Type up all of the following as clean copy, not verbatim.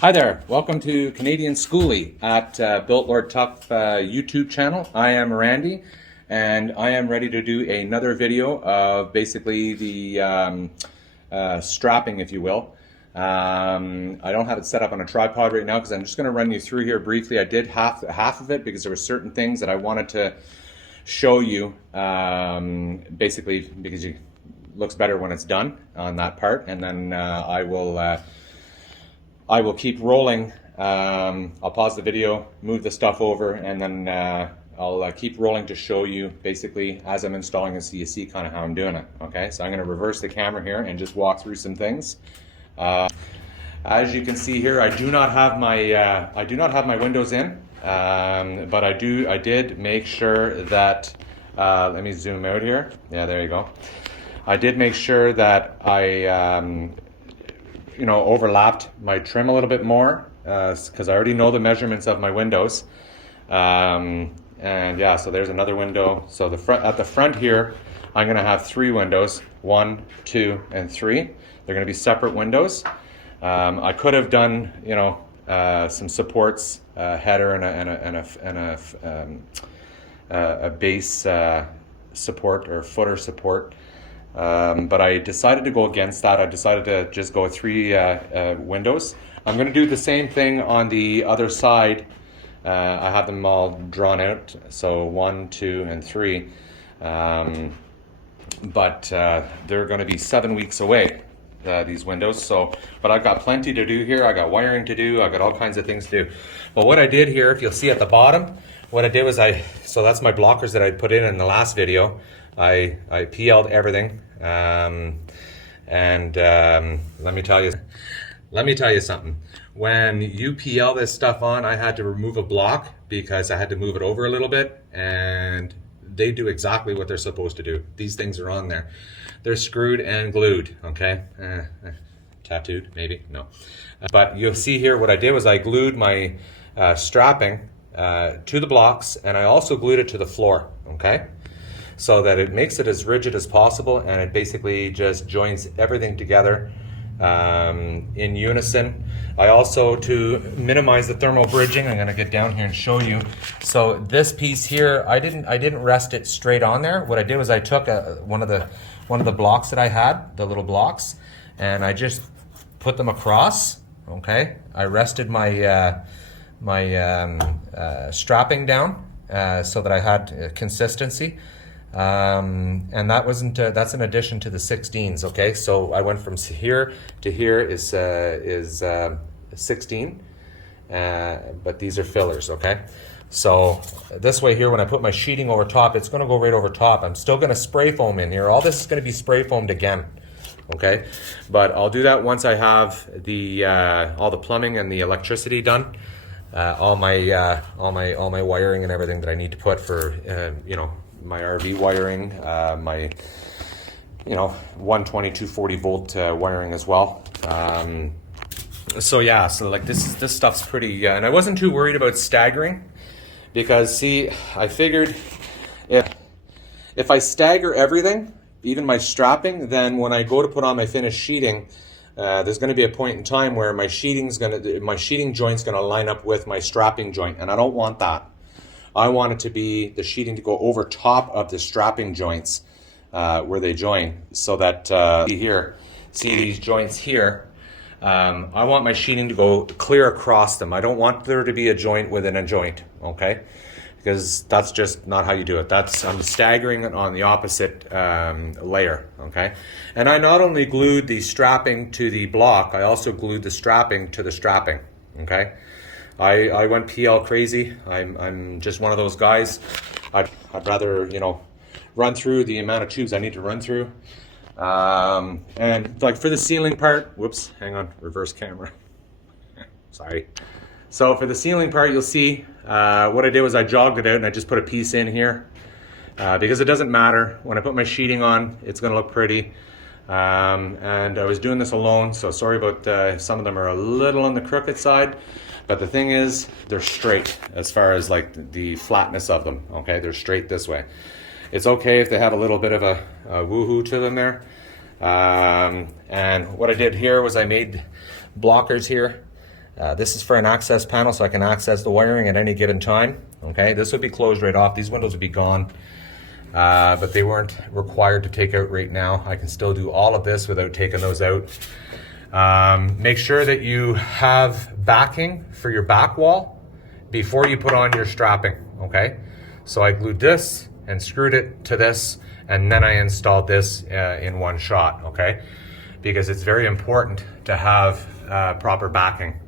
Hi there, welcome to Canadian Skoolie at Built Lord Tough YouTube channel. I am Randy and I am ready to do another video of basically the strapping, if you will. I don't have it set up on a tripod right now because I'm just going to run you through here briefly. I did half of it because there were certain things that I wanted to show you, basically because it looks better when it's done on that part, and then I will keep rolling. I'll pause the video, move the stuff over, and then I'll keep rolling to show you basically as I'm installing it, so you see kind of how I'm doing it. Okay, so I'm going to reverse the camera here and just walk through some things. As you can see here, I do not have my windows in, but I did make sure that let me zoom out here. Yeah, there you go. I did make sure that I overlapped my trim a little bit more because I already know the measurements of my windows. And yeah, so there's another window. So at the front here, I'm going to have 3 windows, 1, 2, and 3. They're going to be separate windows. I could have done, some supports, header and a base support or footer support. But I decided to go against that. I decided to just go 3 windows. I'm going to do the same thing on the other side. I have them all drawn out, so 1, 2, and 3. But they're going to be 7 weeks away, these windows. But I've got plenty to do here. I got wiring to do. I got all kinds of things to do. But what I did here, if you'll see at the bottom, what I did was so that's my blockers that I put in the last video. I PL'd everything, and let me tell you something. When you PL this stuff on, I had to remove a block because I had to move it over a little bit, and they do exactly what they're supposed to do. These things are on there. They're screwed and glued, okay? Tattooed, maybe, no. But you'll see here what I did was I glued my strapping to the blocks, and I also glued it to the floor, okay? So that it makes it as rigid as possible, and it basically just joins everything together in unison. I also, to minimize the thermal bridging, I'm going to get down here and show you. So this piece here, I didn't rest it straight on there. What I did was I took one of the blocks that I had, the little blocks, and I just put them across. Okay, I rested my strapping down so that I had consistency. And that's in addition to the 16s. Okay, so I went from here to here is 16, but these are fillers. Okay, so this way here, when I put my sheeting over top, it's going to go right over top. I'm still going to spray foam in here. All this is going to be spray foamed again. Okay, but I'll do that once I have all the plumbing and the electricity done, all my wiring and everything that I need to put for my RV wiring, my 120 240 volt wiring as well. So yeah, so like this stuff's pretty, and I wasn't too worried about staggering because see, I figured if I stagger everything, even my strapping, then when I go to put on my finished sheeting, there's going to be a point in time where my sheeting joint's going to line up with my strapping joint, and I don't want that. I want it to be the sheeting to go over top of the strapping joints where they join, so that see these joints here. I want my sheeting to go clear across them. I don't want there to be a joint within a joint, okay? Because that's just not how you do it. I'm staggering it on the opposite layer, okay? And I not only glued the strapping to the block, I also glued the strapping to the strapping, okay? I went PL crazy. I'm just one of those guys. I'd rather run through the amount of tubes I need to run through. And like for the ceiling part, whoops, hang on, reverse camera. Sorry. So for the ceiling part, you'll see what I did was I jogged it out and I just put a piece in here because it doesn't matter. When I put my sheeting on, it's going to look pretty. And I was doing this alone, so sorry about some of them are a little on the crooked side. But the thing is, they're straight as far as like the flatness of them, okay? They're straight this way. It's okay if they have a little bit of a woohoo to them there. And what I did here was I made blockers here This is for an access panel, so I can access the wiring at any given time. Okay, this would be closed right off. These windows would be gone, but they weren't required to take out right now. I can still do all of this without taking those out. Make sure that you have backing for your back wall before you put on your strapping. Okay, so I glued this and screwed it to this, and then I installed this in one shot. Okay, because it's very important to have proper backing.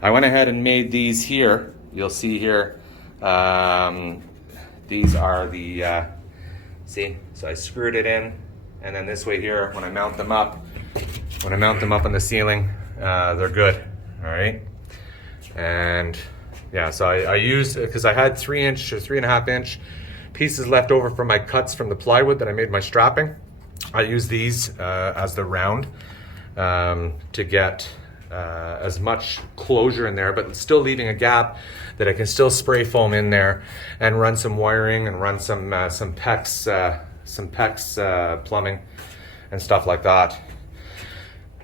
I went ahead and made these here. You'll see here, these are the, see, so I screwed it in, and then this way here, when I mount them up on the ceiling, they're good, all right? And yeah, so I used, because I had 3-inch or 3.5 inch pieces left over from my cuts from the plywood that I made my strapping. I use these as the round to get as much closure in there, but still leaving a gap that I can still spray foam in there and run some wiring and run some PEX plumbing and stuff like that.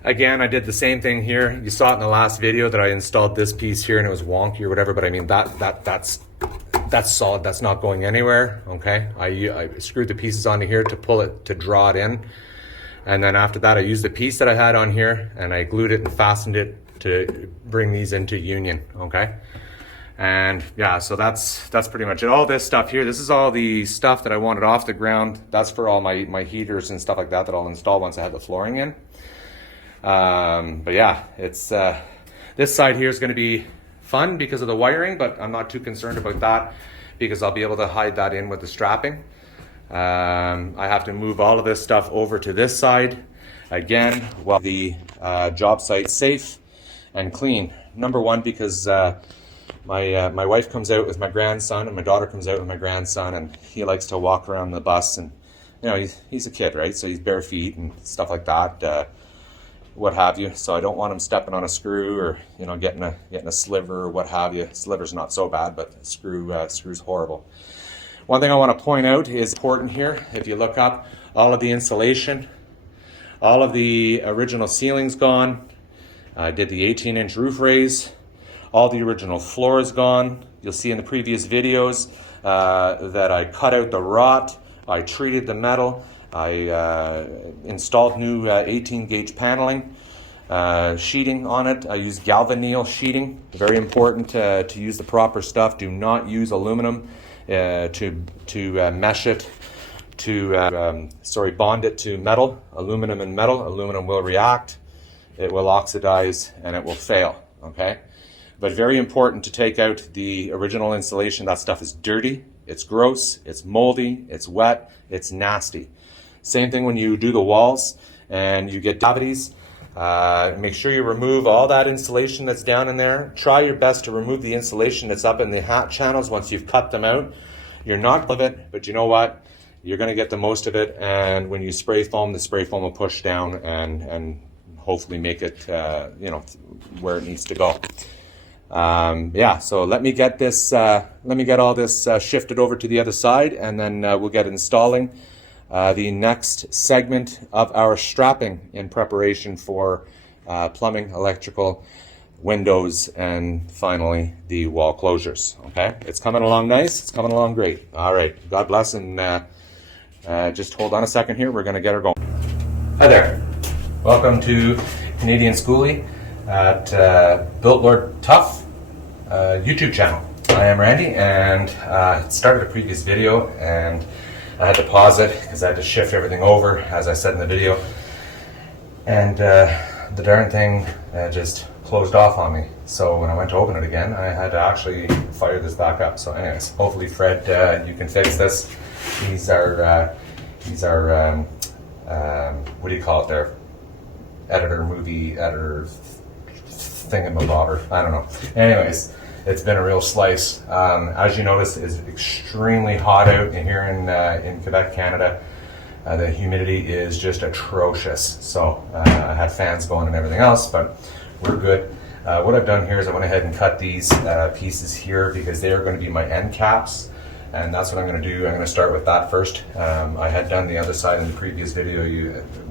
Again, I did the same thing here. You saw it in the last video that I installed this piece here and it was wonky or whatever, but I mean that's solid. That's not going anywhere. Okay, I screwed the pieces onto here to pull it, to draw it in. And then after that, I used the piece that I had on here and I glued it and fastened it to bring these into union, okay? And yeah, so that's pretty much it. All this stuff here, this is all the stuff that I wanted off the ground. That's for all my heaters and stuff like that I'll install once I have the flooring in. But yeah, it's this side here is gonna be fun because of the wiring, but I'm not too concerned about that because I'll be able to hide that in with the strapping. I have to move all of this stuff over to this side again while the job site's safe and clean. Number one, because my wife comes out with my grandson and my daughter comes out with my grandson, and he likes to walk around the bus, and you know, he's a kid, right? So he's bare feet and stuff like that, what have you. So I don't want him stepping on a screw or, you know, getting a sliver or what have you. Sliver's not so bad, but screw's horrible. One thing I want to point out is important here. If you look up, all of the insulation, all of the original ceiling's gone. I did the 18-inch roof raise. All the original floor is gone. You'll see in the previous videos that I cut out the rot. I treated the metal. I installed new 18-gauge paneling, sheeting on it. I used galvanneal sheeting. Very important to use the proper stuff. Do not use aluminum. To mesh it, bond it to metal, aluminum and metal. Aluminum will react, it will oxidize, and it will fail, okay? But very important to take out the original insulation. That stuff is dirty, it's gross, it's moldy, it's wet, it's nasty. Same thing when you do the walls and you get cavities. Make sure you remove all that insulation that's down in there. Try your best to remove the insulation that's up in the hat channels once you've cut them out. You're not of it, but you know what? You're going to get the most of it, and when you spray foam, the spray foam will push down and hopefully make it you know, where it needs to go. Yeah, so let me get this all this shifted over to the other side, and then we'll get installing the next segment of our strapping in preparation for plumbing, electrical, windows, and finally the wall closures. Okay, it's coming along nice, it's coming along great. All right, God bless, and just hold on a second here, we're going to get her going. Hi there, welcome to Canadian Skoolie at Built Lord Tough YouTube channel. I am Randy, and started a previous video and I had to pause it because I had to shift everything over, as I said in the video, and the darn thing just closed off on me. So when I went to open it again, I had to actually fire this back up. So anyways, hopefully Fred, you can fix this. These are what do you call it there? Movie editor thingamabobber. I don't know. Anyways, it's been a real slice. As you notice, it's extremely hot out here in Quebec, Canada. The humidity is just atrocious. So I had fans going and everything else, but we're good. What I've done here is I went ahead and cut these pieces here because they are going to be my end caps, and that's what I'm going to do. I'm going to start with that first. I had done the other side in the previous video.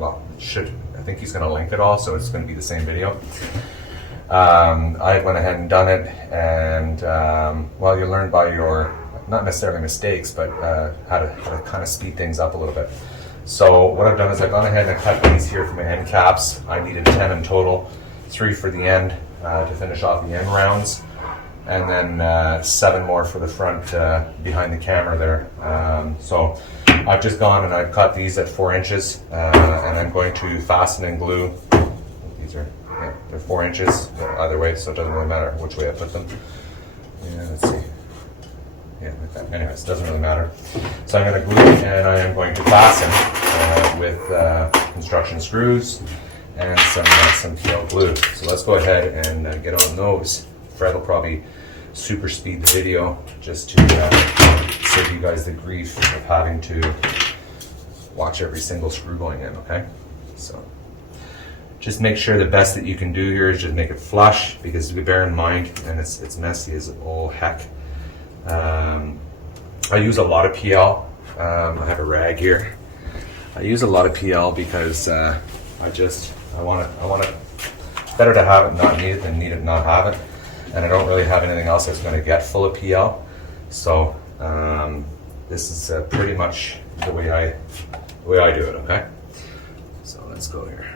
I think he's going to link it all, so it's going to be the same video. I went ahead and done it, and well, you learn by your, not necessarily mistakes, but how to kind of speed things up a little bit. So what I've done is I've gone ahead and cut these here for my end caps. I needed 10 in total, 3 for the end to finish off the end rounds, and then 7 more for the front behind the camera there. So I've just gone and I've cut these at 4 inches, and I'm going to fasten and glue. These are, yeah, they're 4 inches either way, so it doesn't really matter which way I put them. Yeah, let's see. Yeah, like that. Anyways, it doesn't really matter. So I'm going to glue and I am going to fasten with construction screws and some PL glue. So let's go ahead and get on those. Fred will probably super speed the video just to save you guys the grief of having to watch every single screw going in, okay? So just make sure the best that you can do here is just make it flush, because bear in mind, and it's messy as all heck. I use a lot of PL. I have a rag here. I use a lot of PL because I want it better to have it not need it than need it not have it, and I don't really have anything else that's going to get full of PL. So this is pretty much the way I do it. Okay, so let's go here.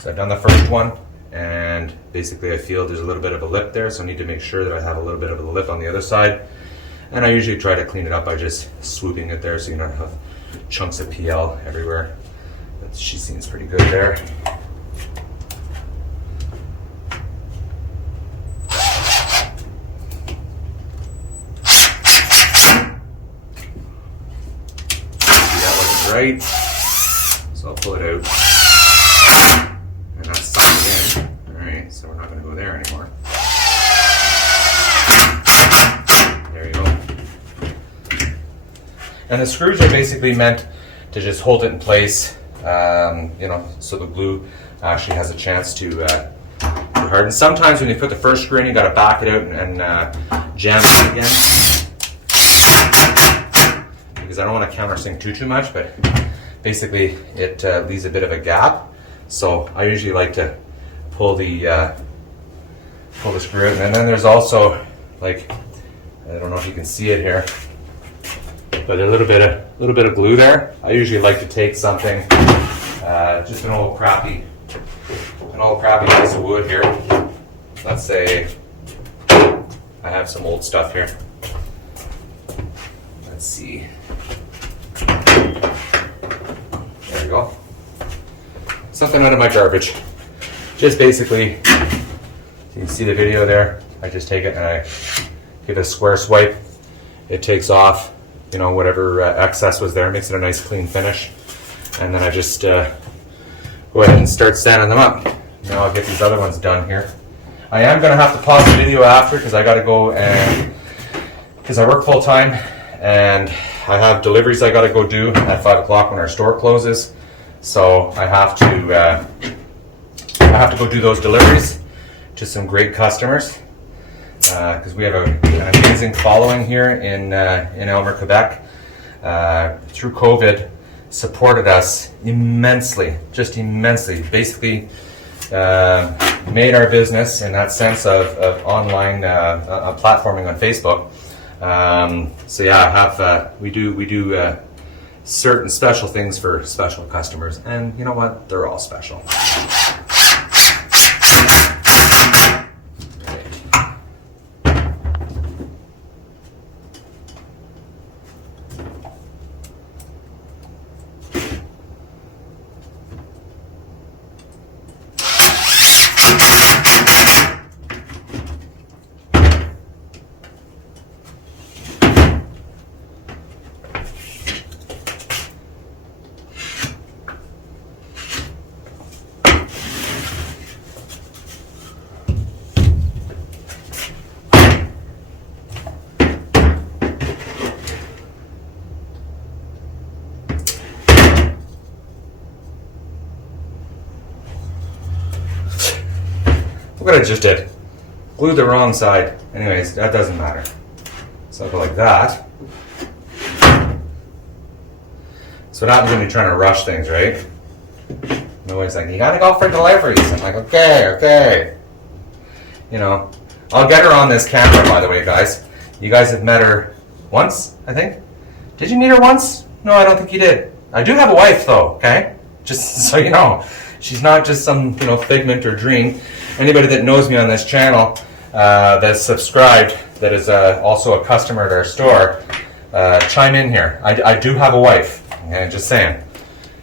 So I've done the first one, and basically I feel there's a little bit of a lip there, so I need to make sure that I have a little bit of a lip on the other side. And I usually try to clean it up by just swooping it there so you don't have chunks of PL everywhere. But she seems pretty good there. That wasn't right, so I'll pull it out. So we're not going to go there anymore. There you go. And the screws are basically meant to just hold it in place, you know, so the glue actually has a chance to harden. Sometimes when you put the first screw in, you got to back it out and jam it again, because I don't want to countersink too much, but basically it leaves a bit of a gap. So I usually like to pull the screw out, and then there's also, like, I don't know if you can see it here, but a little bit of glue there. I usually like to take something, just an old crappy piece of wood here. Let's say I have some old stuff here. Let's see. There we go. Something out of my garbage. Just basically, you can see the video there. I just take it and I give it a square swipe. It takes off, you know, whatever excess was there, makes it a nice clean finish. And then I just go ahead and start sanding them up. Now I'll get these other ones done here. I am going to have to pause the video after, because I got to go, and because I work full time and I have deliveries I got to go do at 5 o'clock when our store closes. So I have to go do those deliveries to some great customers, because we have an amazing following here in Elmer, Quebec. Through COVID, supported us immensely, just immensely. Basically, made our business in that sense of online platforming on Facebook. So yeah, we do certain special things for special customers, and you know what? They're all special. Look what I just did. Glued the wrong side. Anyways, that doesn't matter. So I'll go like that. So That's what happens when you're trying to rush things, right? My wife's like, you gotta go for deliveries. I'm like, okay. You know, I'll get her on this camera, by the way, guys. You guys have met her once, I think. Did you meet her once? No, I don't think you did. I do have a wife, though, okay? Just so you know. She's not just some, figment or dream. Anybody that knows me on this channel, that's subscribed, that is also a customer at our store, chime in here. I do have a wife, okay? Just saying.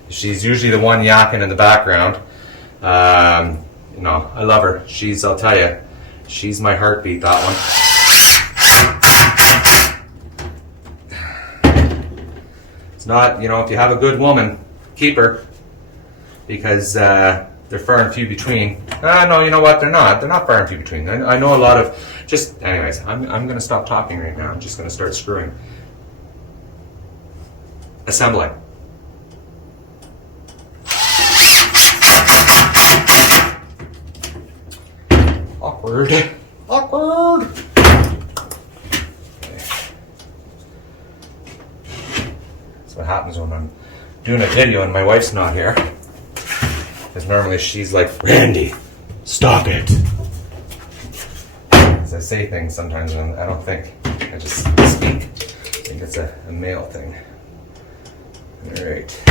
She's usually the one yakking in the background. I love her. I'll tell you, she's my heartbeat, that one. It's not, if you have a good woman, keep her, because they're far and few between. No, you know what? They're not. They're not far and few between. I know a lot of, anyways, I'm going to stop talking right now. I'm just going to start screwing. Assembling. Awkward. Awkward. Okay. That's what happens when I'm doing a video and my wife's not here. Because normally she's like, Randy, stop it. As I say things sometimes when I don't think. I just speak. I think it's a male thing. Alright.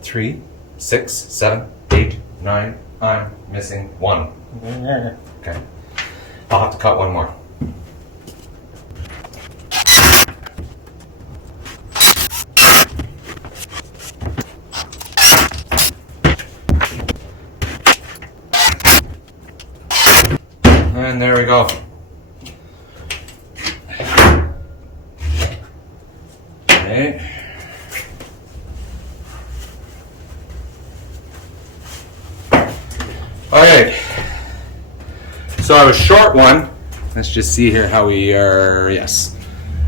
Three, 6, 7, 8, 9. I'm missing 1. Okay. I'll have to cut one more. And there we go. Okay. Alright, so I was short one. Let's just see here how we are. Yes,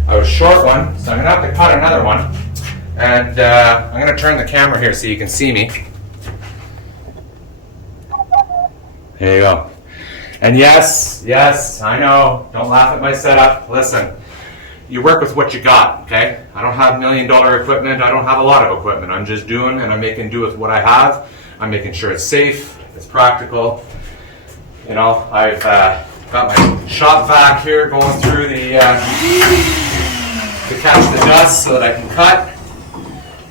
I was short one, so I'm going to have to cut another one. And I'm going to turn the camera here so you can see me. There you go. And yes, I know, don't laugh at my setup. Listen, you work with what you got, okay? I don't have $1 million equipment. I don't have a lot of equipment. I'm just doing, and I'm making do with what I have. I'm making sure it's safe. It's practical. I've got my shop vac here going through the to catch the dust so that I can cut.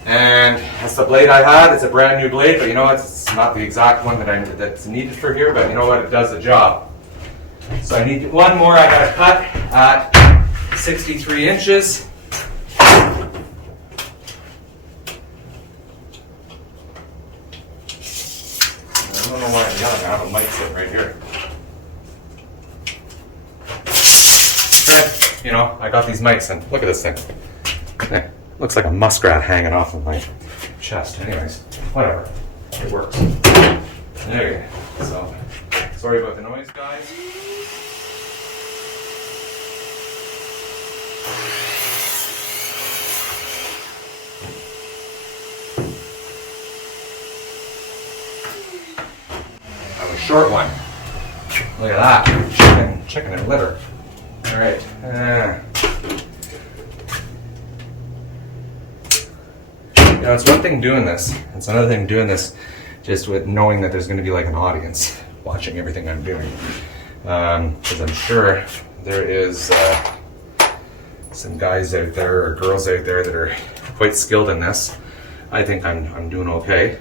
And that's the blade I had. It's a brand new blade, but it's not the exact one that's needed for here. But you know what? It does the job. So I need one more. I got to cut at 63 inches. I don't know why I'm yelling. I have a mic sitting right here. But, I got these mics and look at this thing. Looks like a muskrat hanging off of my chest. Anyways, whatever. It works. There you go. So, sorry about the noise, guys. Short one. Look at that. Chicken and liver. All right. It's one thing doing this. It's another thing doing this just with knowing that there's going to be like an audience watching everything I'm doing. Because I'm sure there is some guys out there or girls out there that are quite skilled in this. I think I'm doing okay.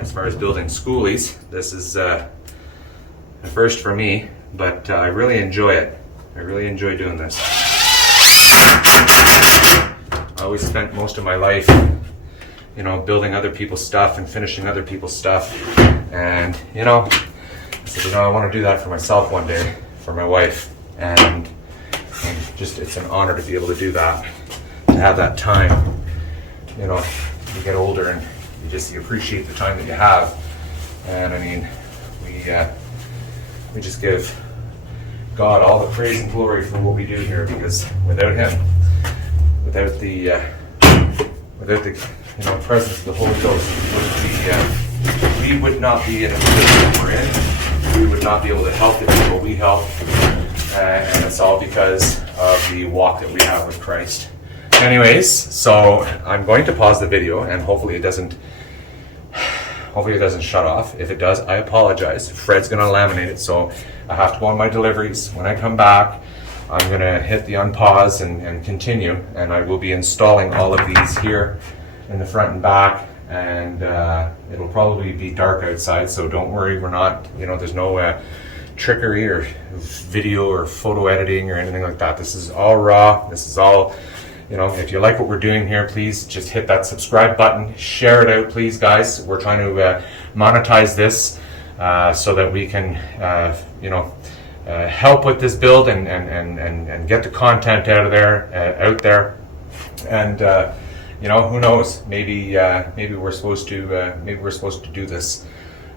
As far as building Skoolies, this is a first for me, but I really enjoy it. I really enjoy doing this. I always spent most of my life, building other people's stuff and finishing other people's stuff. And, I said, I want to do that for myself one day, for my wife. And just, it's an honor to be able to do that, to have that time, you get older and you appreciate the time that you have. And I mean, we just give God all the praise and glory for what we do here, because without Him, without the presence of the Holy Ghost, we would not be in a position that we're in. We would not be able to help the people we help, and it's all because of the walk that we have with Christ. Anyways, so I'm going to pause the video, and hopefully it doesn't shut off. If it does, I apologize. Fred's going to laminate it, so I have to go on my deliveries. When I come back, I'm going to hit the unpause and continue, and I will be installing all of these here in the front and back, and it'll probably be dark outside, so don't worry, we're not, there's no trickery or video or photo editing or anything like that. This is all raw. This is all, if you like what we're doing here, please just hit that subscribe button, share it out, please, guys. We're trying to monetize this so that we can, help with this build and get the content out there, and who knows? Maybe we're supposed to do this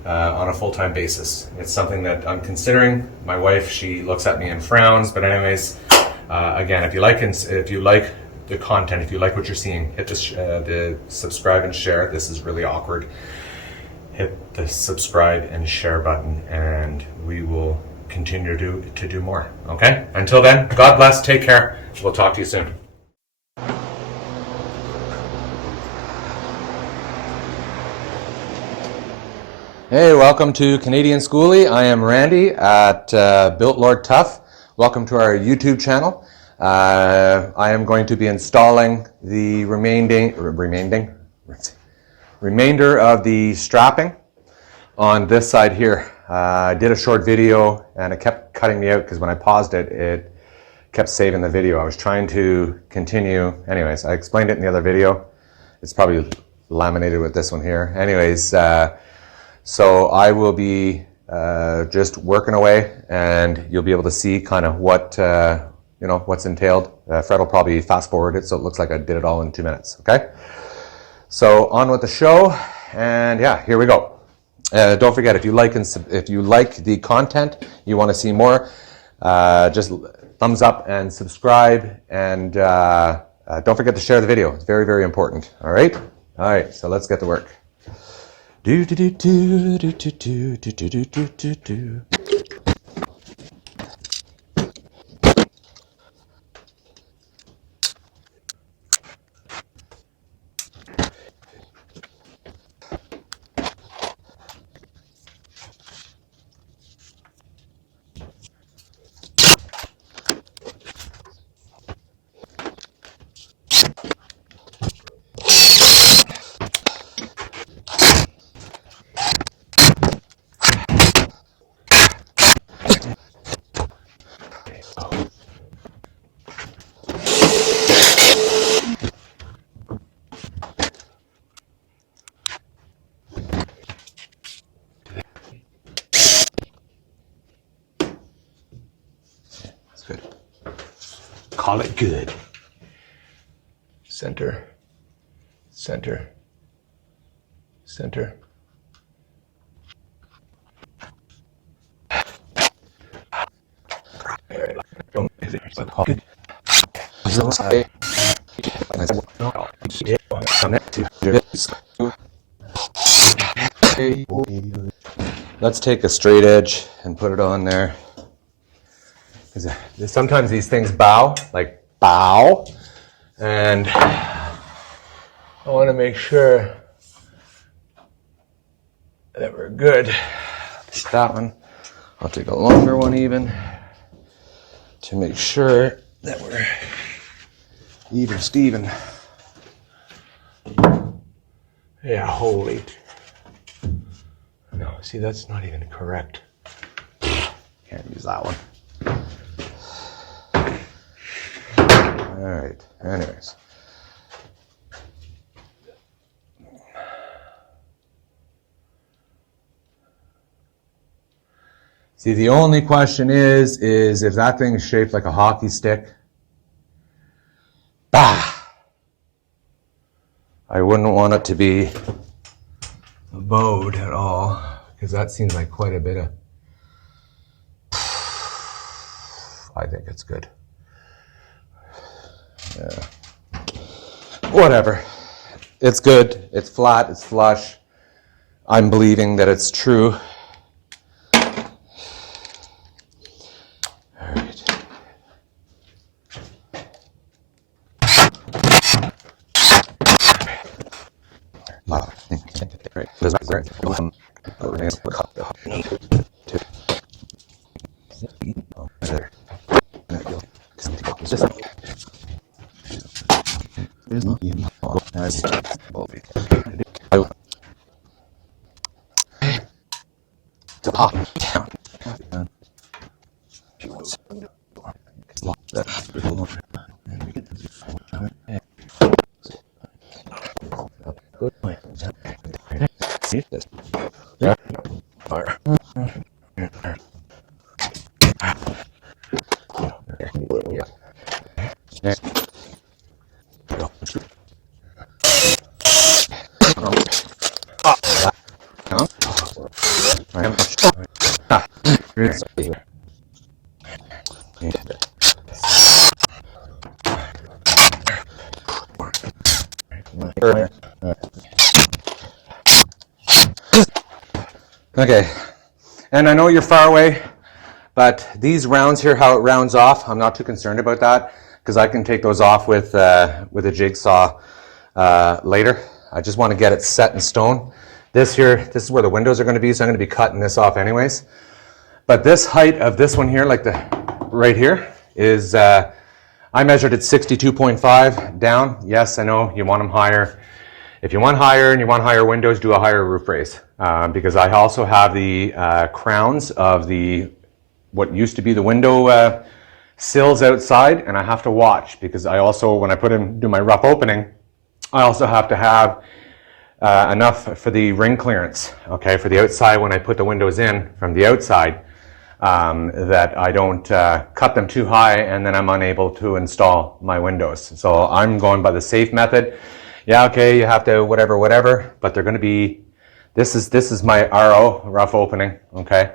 on a full-time basis. It's something that I'm considering. My wife, she looks at me and frowns. But anyways, again, if you like the content, if you like what you're seeing, hit the subscribe and share. This is really awkward. Hit the subscribe and share button, and we will continue to do more. Okay? Until then, God bless. Take care. We'll talk to you soon. Hey, welcome to Canadian Skoolie. I am Randy at Built Lord Tough. Welcome to our YouTube channel. I am going to be installing the remainder of the strapping on this side here. I did a short video and it kept cutting me out because when I paused it, it kept saving the video. I was trying to continue. Anyways, I explained it in the other video. It's probably laminated with this one here. Anyways, so I will be just working away, and you'll be able to see kind of what what's entailed. Fred will probably fast forward it so it looks like I did it all in 2 minutes. Okay, so on with the show, and yeah, here we go. Don't forget, if you like the content, you want to see more, just thumbs up and subscribe, and don't forget to share the video. It's very, very important. All right. So let's get to work. Do do do do do do do do do do do. Good. Call it good. Center. Center. Center. Good. Let's take a straight edge and put it on there. Sometimes these things bow, and I want to make sure that we're good. That one, I'll take a longer one even to make sure that we're even Steven. Yeah, holy. No, see, that's not even correct. Can't use that one. All right, anyways. See, the only question is if that thing is shaped like a hockey stick. Bah! I wouldn't want it to be bowed at all, because that seems like quite a bit of... I think it's good. Yeah. Whatever. It's good. It's flat. It's flush. I'm believing that it's true. All right. Okay, and I know you're far away, but these rounds here, how it rounds off, I'm not too concerned about that, because I can take those off with a jigsaw later. I just want to get it set in stone. This here, this is where the windows are going to be, so I'm going to be cutting this off anyways. But this height of this one here, like the right here, is, I measured it 62.5 down. Yes, I know you want them higher. If you want higher and you want higher windows, do a higher roof raise. Because I also have the crowns of the what used to be the window sills outside, and I have to watch, because I also, when I do my rough opening, I also have to have enough for the ring clearance, okay, for the outside when I put the windows in from the outside, that I don't cut them too high and then I'm unable to install my windows. So I'm going by the safe method. Yeah, okay, you have to whatever, but they're going to be, this is my RO, rough opening, okay,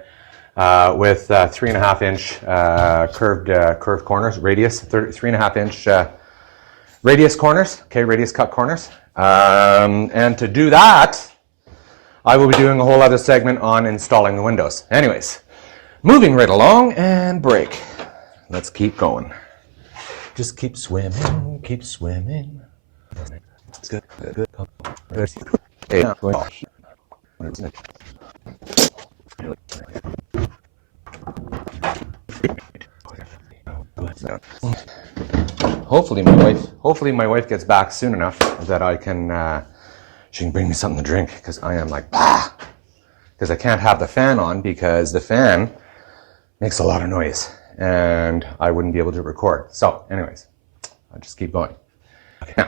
with 3.5 inch curved corners, radius, 3.5 inch radius corners, okay, radius cut corners. And to do that, I will be doing a whole other segment on installing the windows. Anyways, moving right along and break. Let's keep going. Just keep swimming, keep swimming. Good, good, good. Hey, hopefully my wife gets back soon enough that I can she can bring me something to drink, because I am like because I can't have the fan on, because the fan makes a lot of noise and I wouldn't be able to record. So anyways, I'll just keep going. Okay.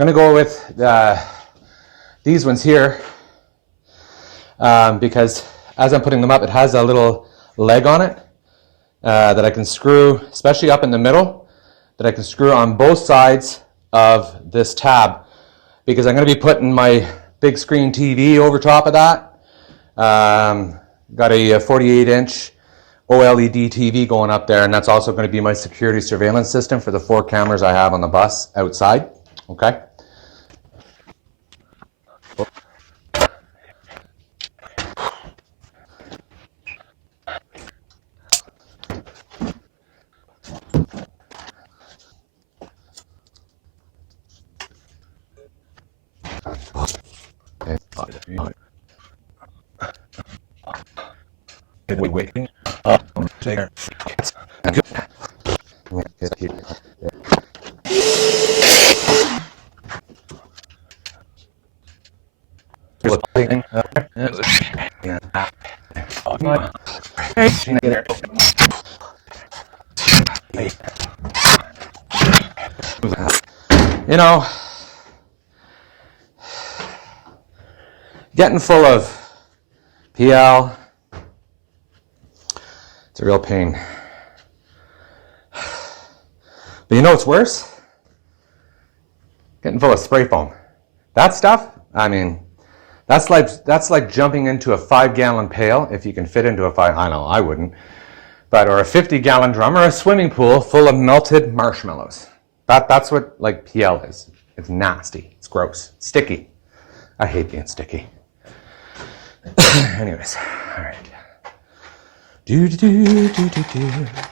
I'm going to go with these ones here, because as I'm putting them up, it has a little leg on it that I can screw, especially up in the middle, that I can screw on both sides of this tab, because I'm going to be putting my big screen TV over top of that. Got a 48-inch OLED TV going up there, and that's also going to be my security surveillance system for the 4 cameras I have on the bus outside. Okay. waiting. You know, getting full of PL, it's a real pain. But you know what's worse? Getting full of spray foam. That stuff, I mean, that's like jumping into a 5-gallon pail, if you can fit into a 5, I know, I wouldn't, but, or a 50-gallon drum, or a swimming pool full of melted marshmallows. That's what, like, PL is. It's nasty, it's gross, it's sticky. I hate being sticky. Anyways, all right. Do do do do do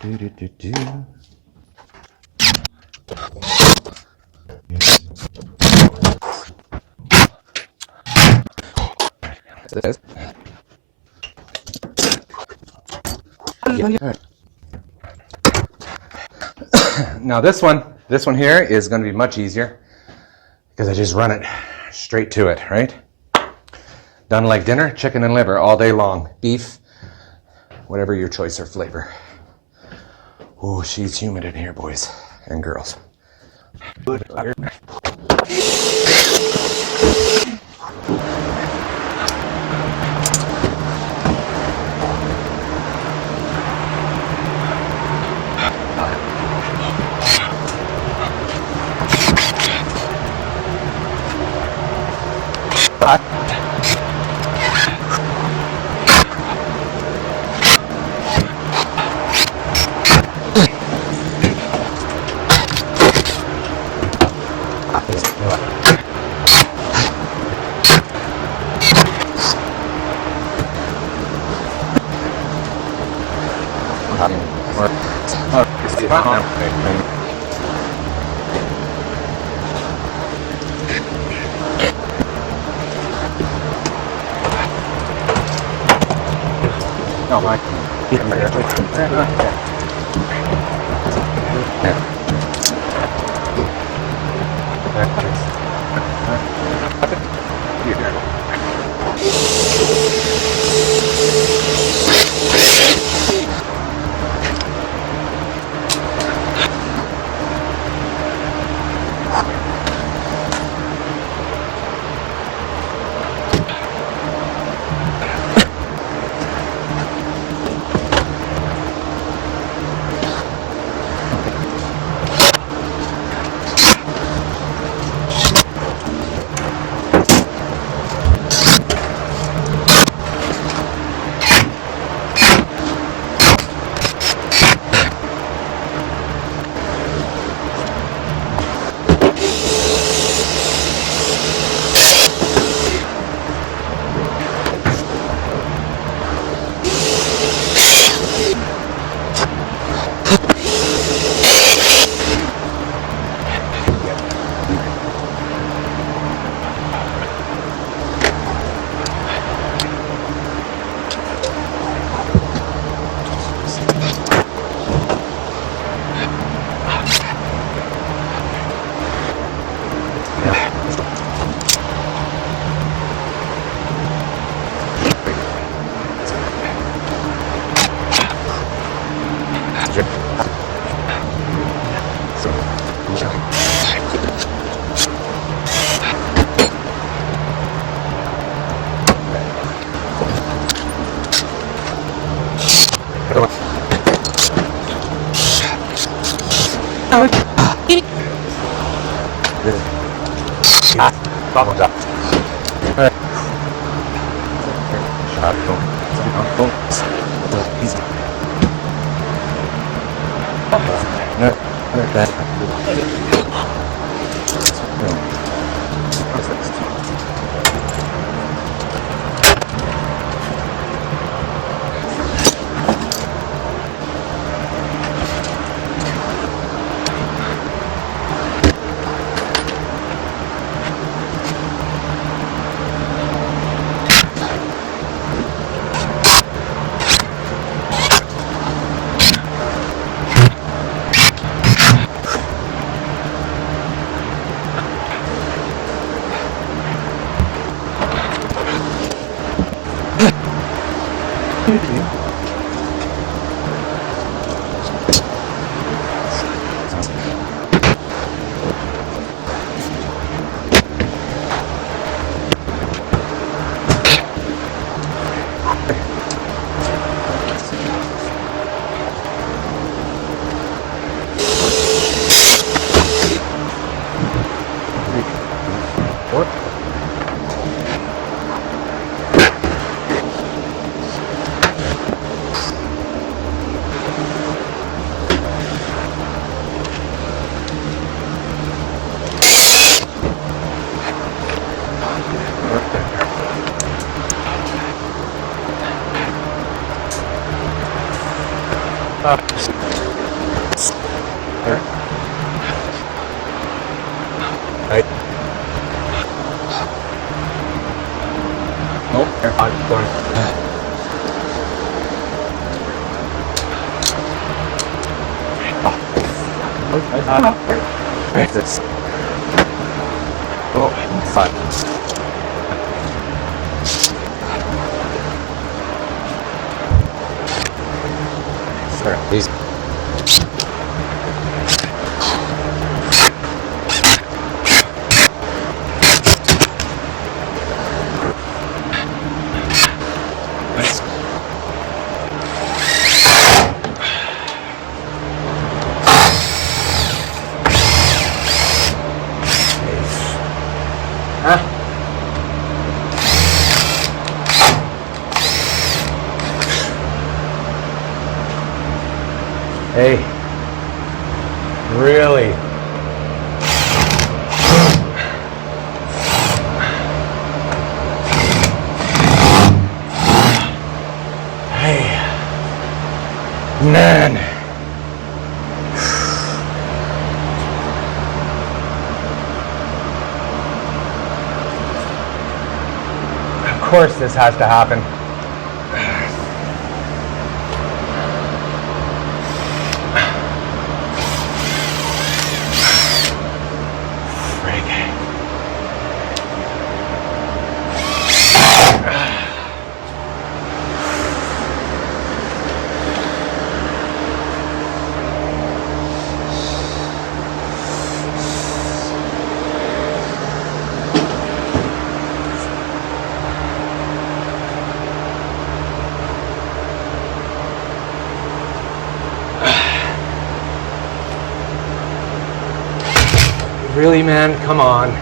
do do do do. Now this one here is going to be much easier because I just run it straight to it, right? Done like dinner, chicken and liver all day long, beef, whatever your choice or flavor. Oh, she's humid in here, boys and girls. No, I Hey, really? Hey, man. Of course this has to happen. Really, man? Come on.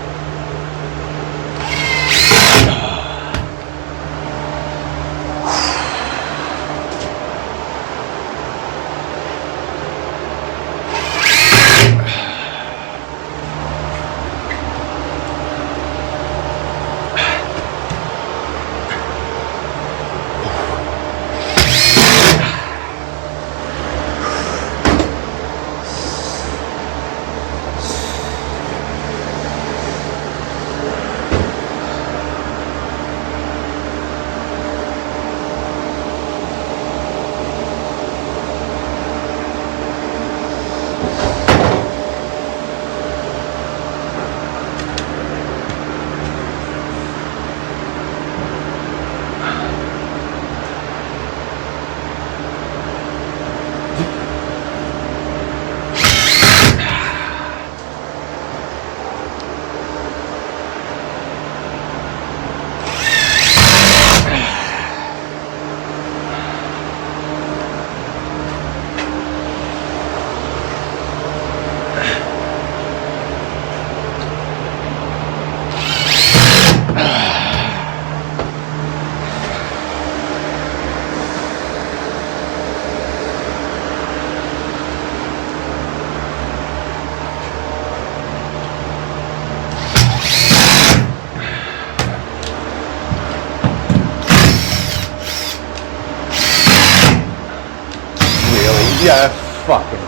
Yeah, fucking.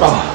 Oh.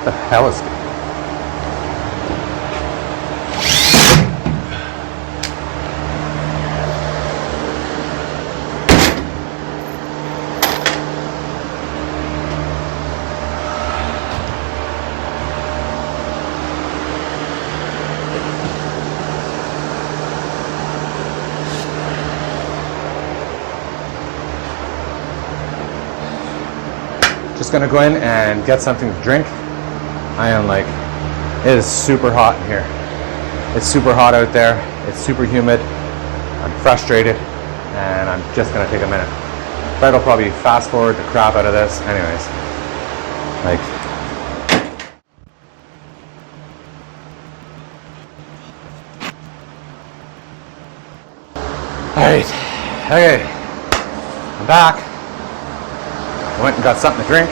What the hell is... Just gonna go in and get something to drink. I am like, it is super hot in here. It's super hot out there. It's super humid. I'm frustrated, and I'm just gonna take a minute. Fred will probably fast forward the crap out of this. Anyways, like. All right, okay, I'm back. I went and got something to drink.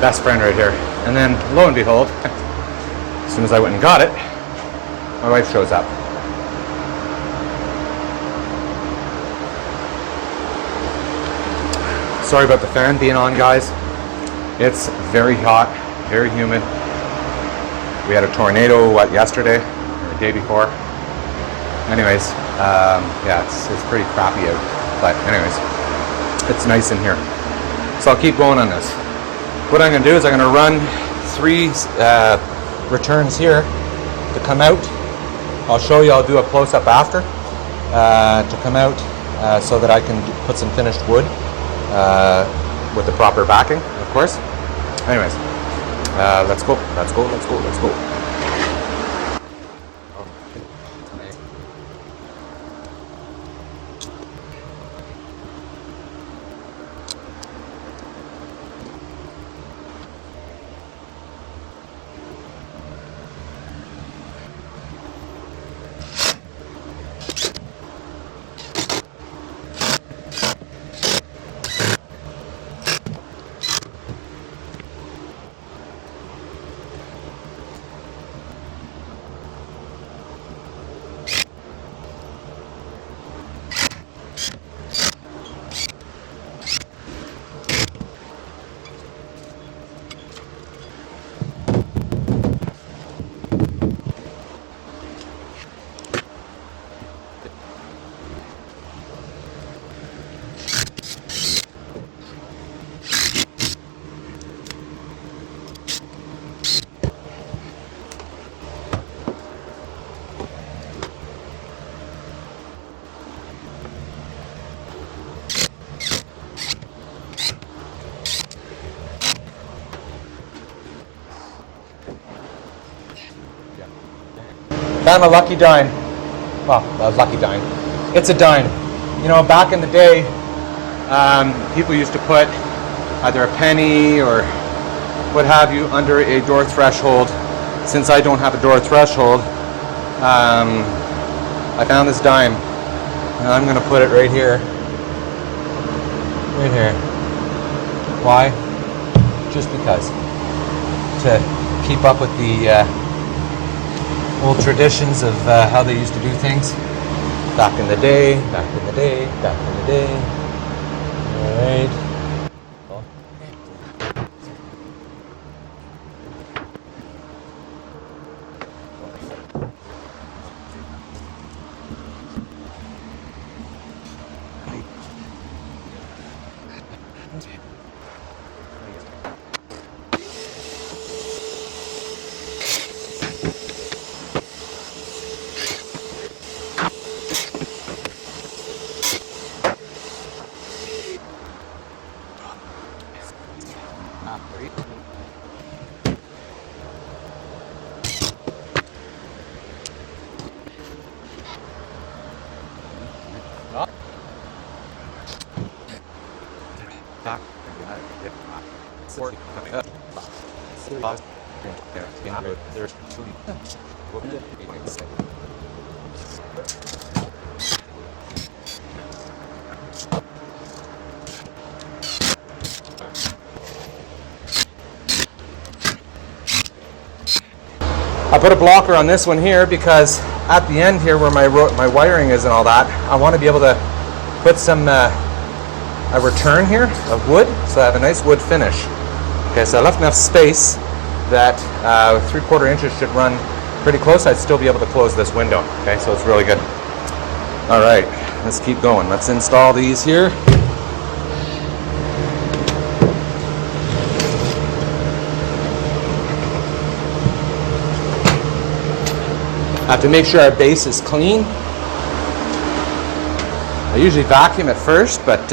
Best friend right here. And then, lo and behold, as soon as I went and got it, my wife shows up. Sorry about the fan being on, guys. It's very hot, very humid. We had a tornado, yesterday, or the day before. Anyways, yeah, it's pretty crappy out. But anyways, it's nice in here. So I'll keep going on this. What I'm gonna do is I'm gonna run 3 returns here to come out. I'll show you, I'll do a close-up after to come out so that I can put some finished wood with the proper backing, of course. Anyways, let's go. Found a lucky dime. Well, a lucky dime. It's a dime. You know, back in the day, people used to put either a penny or what have you under a door threshold. Since I don't have a door threshold, I found this dime, and I'm going to put it right here. Right here. Why? Just because. To keep up with the old traditions of how they used to do things back in the day. All right. I put a blocker on this one here because at the end here where my wiring is and all that, I want to be able to put some a return here of wood, so I have a nice wood finish. Okay, so I left enough space that 3/4 inches should run pretty close. I'd still be able to close this window. Okay, so it's really good. All right, let's keep going. Let's install these here. Have to make sure our base is clean. I usually vacuum it first, but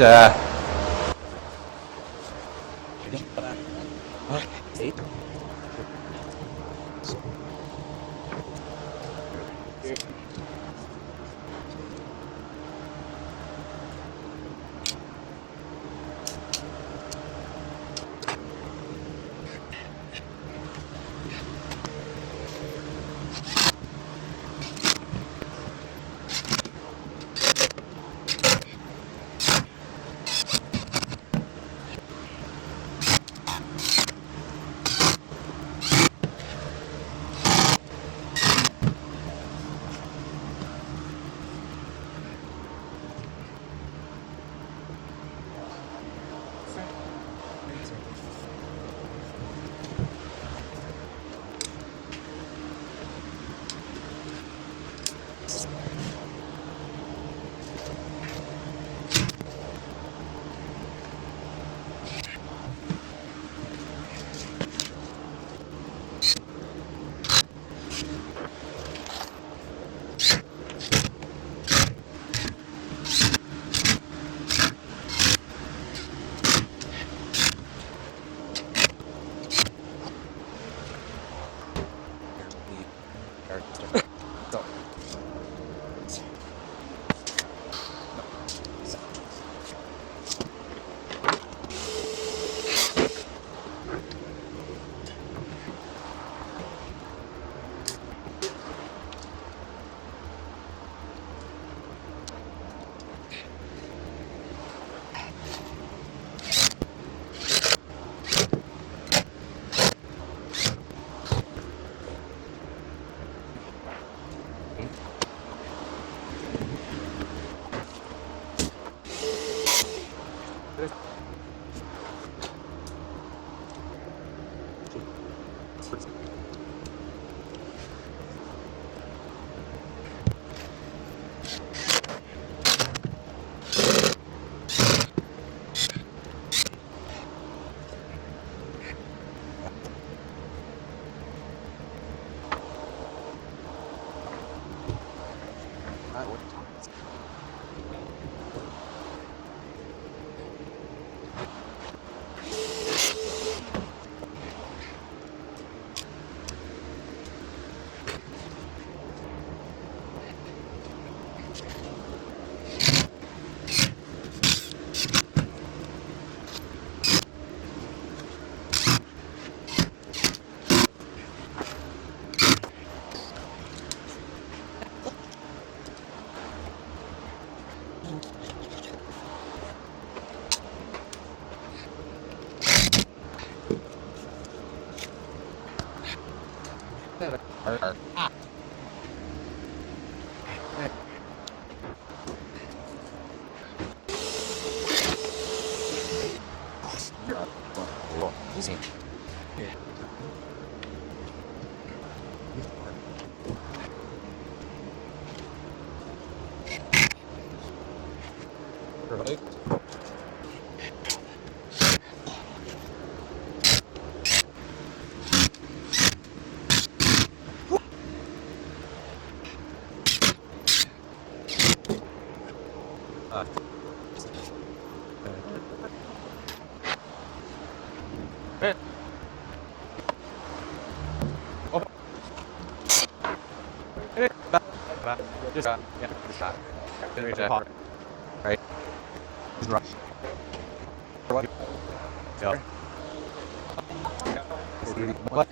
just right. What?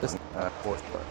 This fourth part.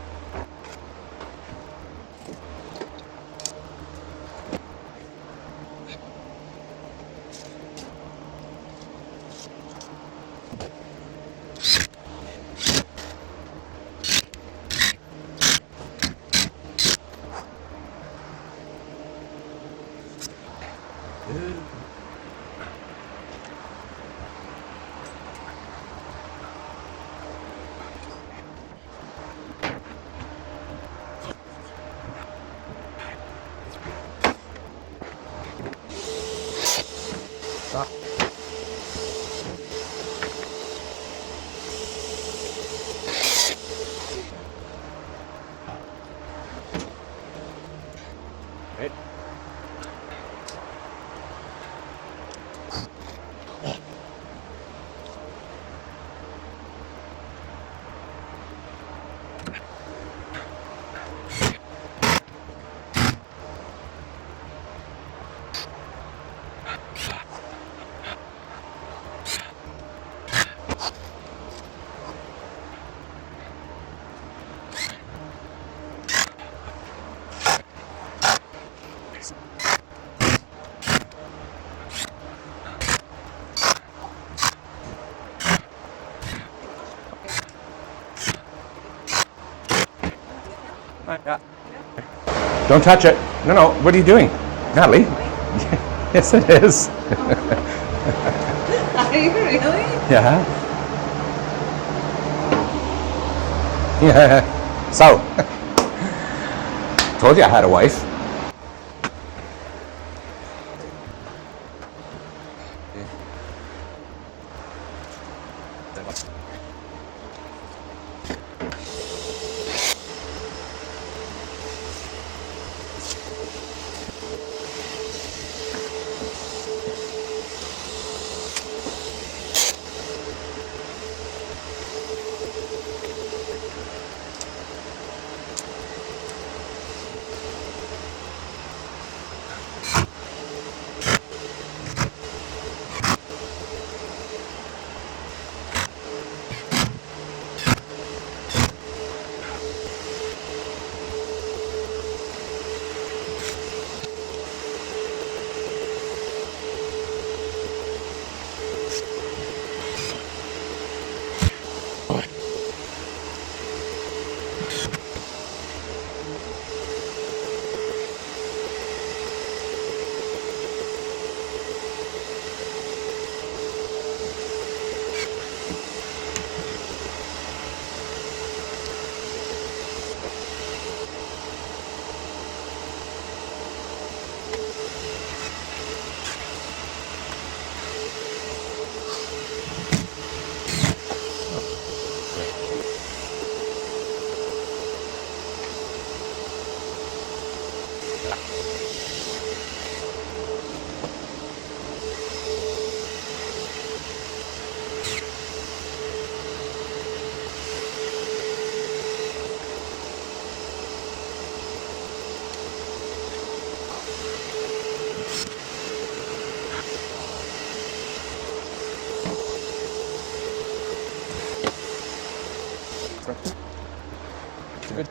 Stop. Right. Yeah. Don't touch it. No, no. What are you doing, Natalie? Yes, it is. Are you really? Yeah. Yeah. So, told you I had a wife. Good.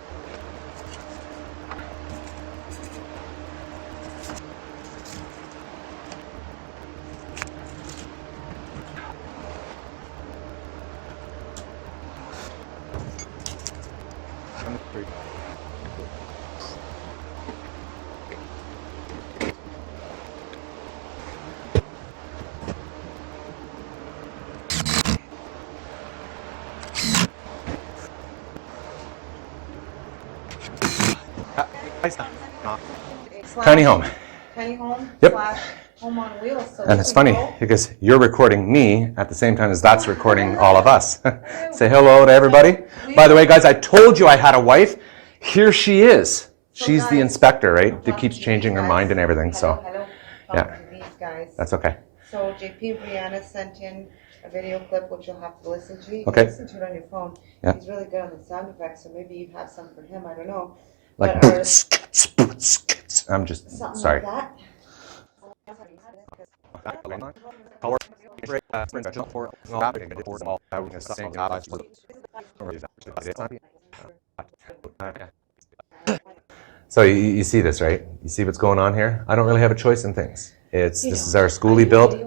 Tiny home. Tiny home. Yep. Slash home on wheels. So And it's funny because you're recording me at the same time as that's recording all of us. Say hello to everybody. By the way, guys, I told you I had a wife. Here she is. She's the inspector, right? That keeps changing her mind and everything. So, yeah, these guys. that's okay. So JP and Brianna sent in a video clip which you'll have to listen to. You can Okay. listen to it on your phone. Yeah. He's really good on the sound effects, so maybe you have some for him. I don't know. Like But boots, boots. I'm just something sorry. like that. So you see this, right? You see what's going on here? I don't really have a choice in things. This is our Skoolie build.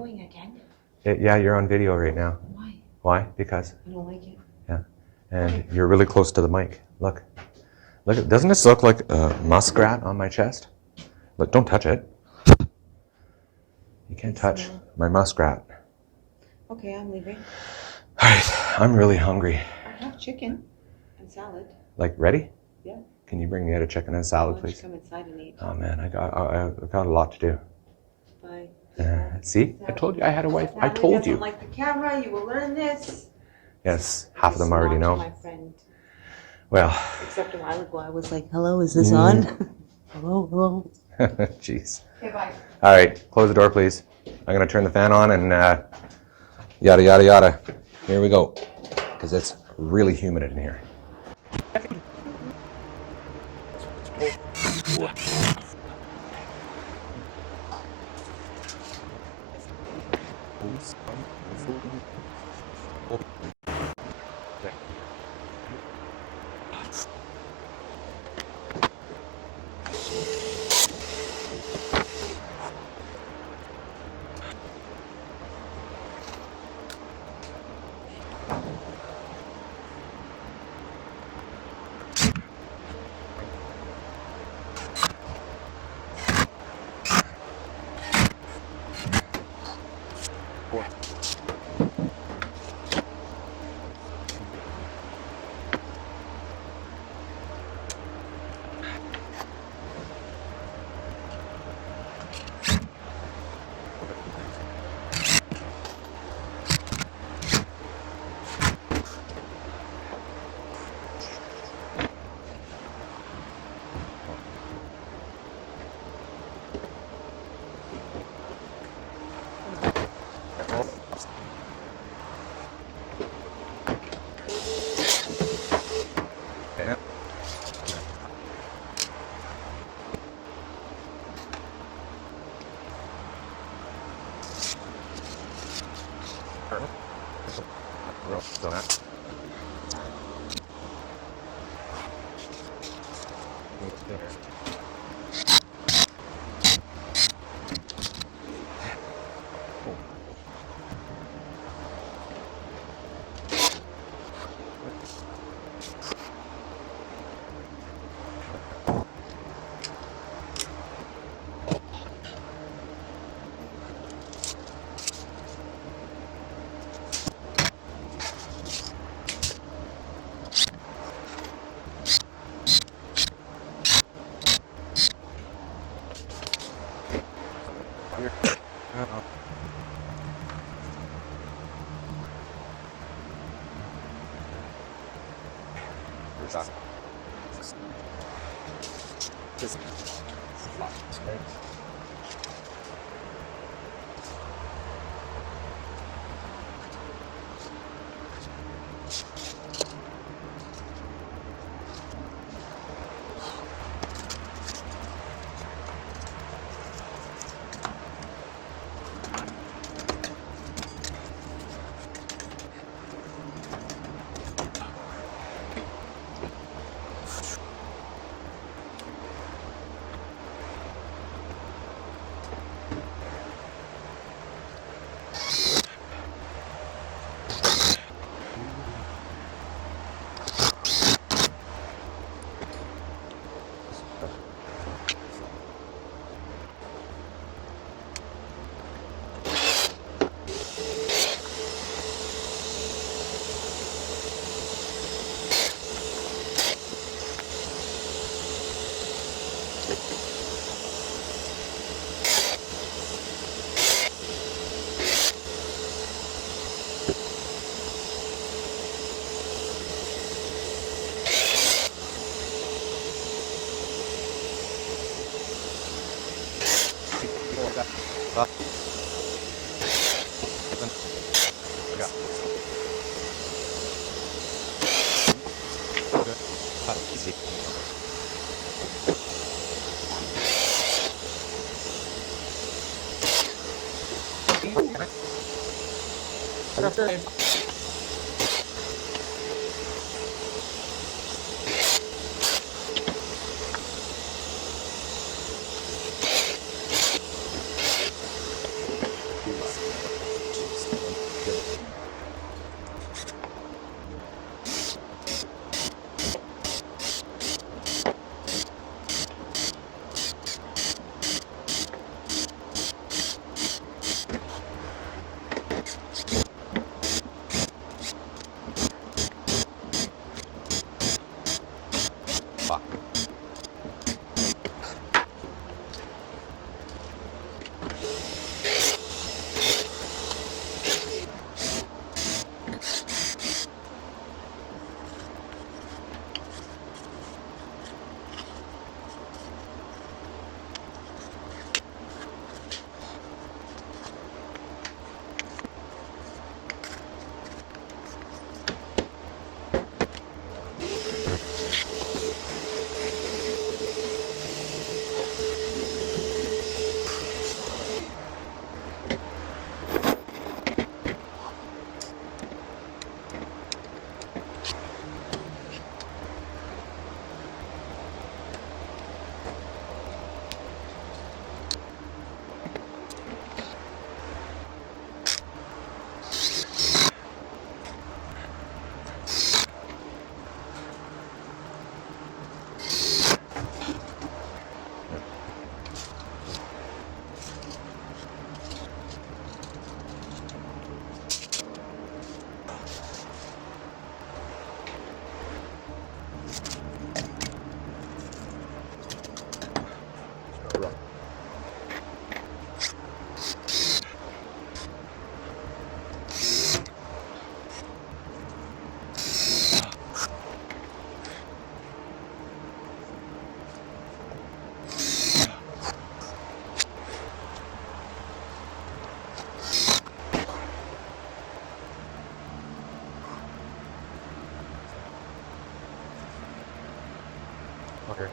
Yeah, you're on video right now. Why? Why? Because. I don't like it. Yeah, and you're really close to the mic. Look, doesn't this look like a muskrat on my chest? Look, don't touch it. You can't touch my muskrat. Okay, I'm leaving. All right, I'm really hungry. I have chicken and salad. Like, ready? Yeah. Can you bring me out a chicken and salad, Why don't you please? come inside and eat? Oh man, I got a lot to do. Bye. See, I told you I had a wife. I Natalie told doesn't you. like the camera. You will learn this. Yes, half of them already Not to know. My friend. Well, Except a while ago, I was like, "Hello, is this on?" Hello, hello. jeez. Okay, bye. All right, close the door, please. I'm gonna turn the fan on and yada yada yada. Here we go, because it's really humid in here. Okay.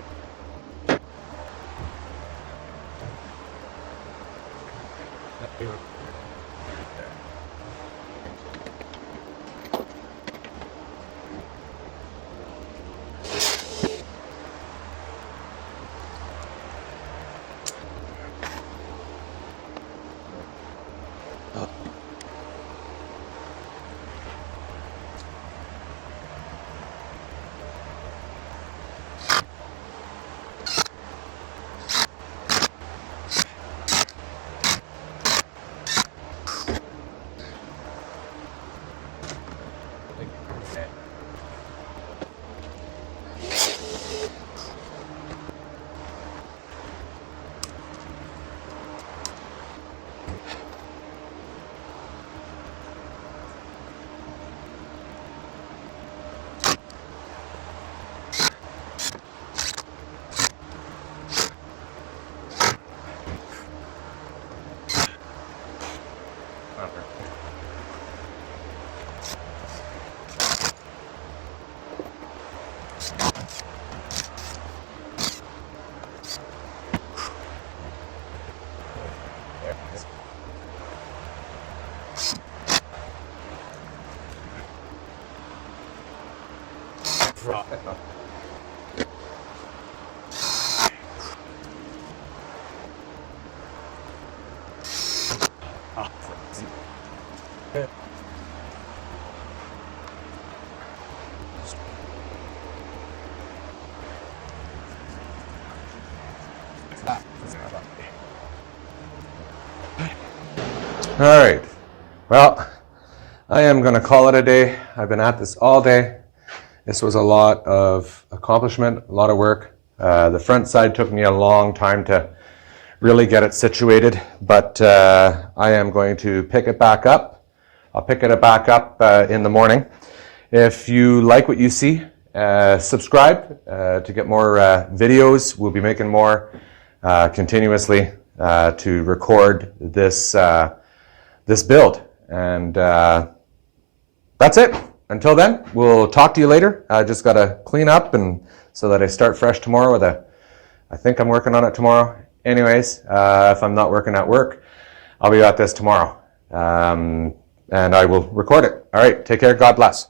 All right. Well, I am going to call it a day. I've been at this all day. This was a lot of accomplishment, a lot of work. The front side took me a long time to really get it situated, but I am going to pick it back up. I'll pick it back up in the morning. If you like what you see, subscribe to get more videos. We'll be making more continuously to record this this build. And that's it. Until then, we'll talk to you later. I just got to clean up and so that I start fresh tomorrow with I think I'm working on it tomorrow. Anyways, if I'm not working at work, I'll be at this tomorrow. and I will record it. All right, take care. God bless.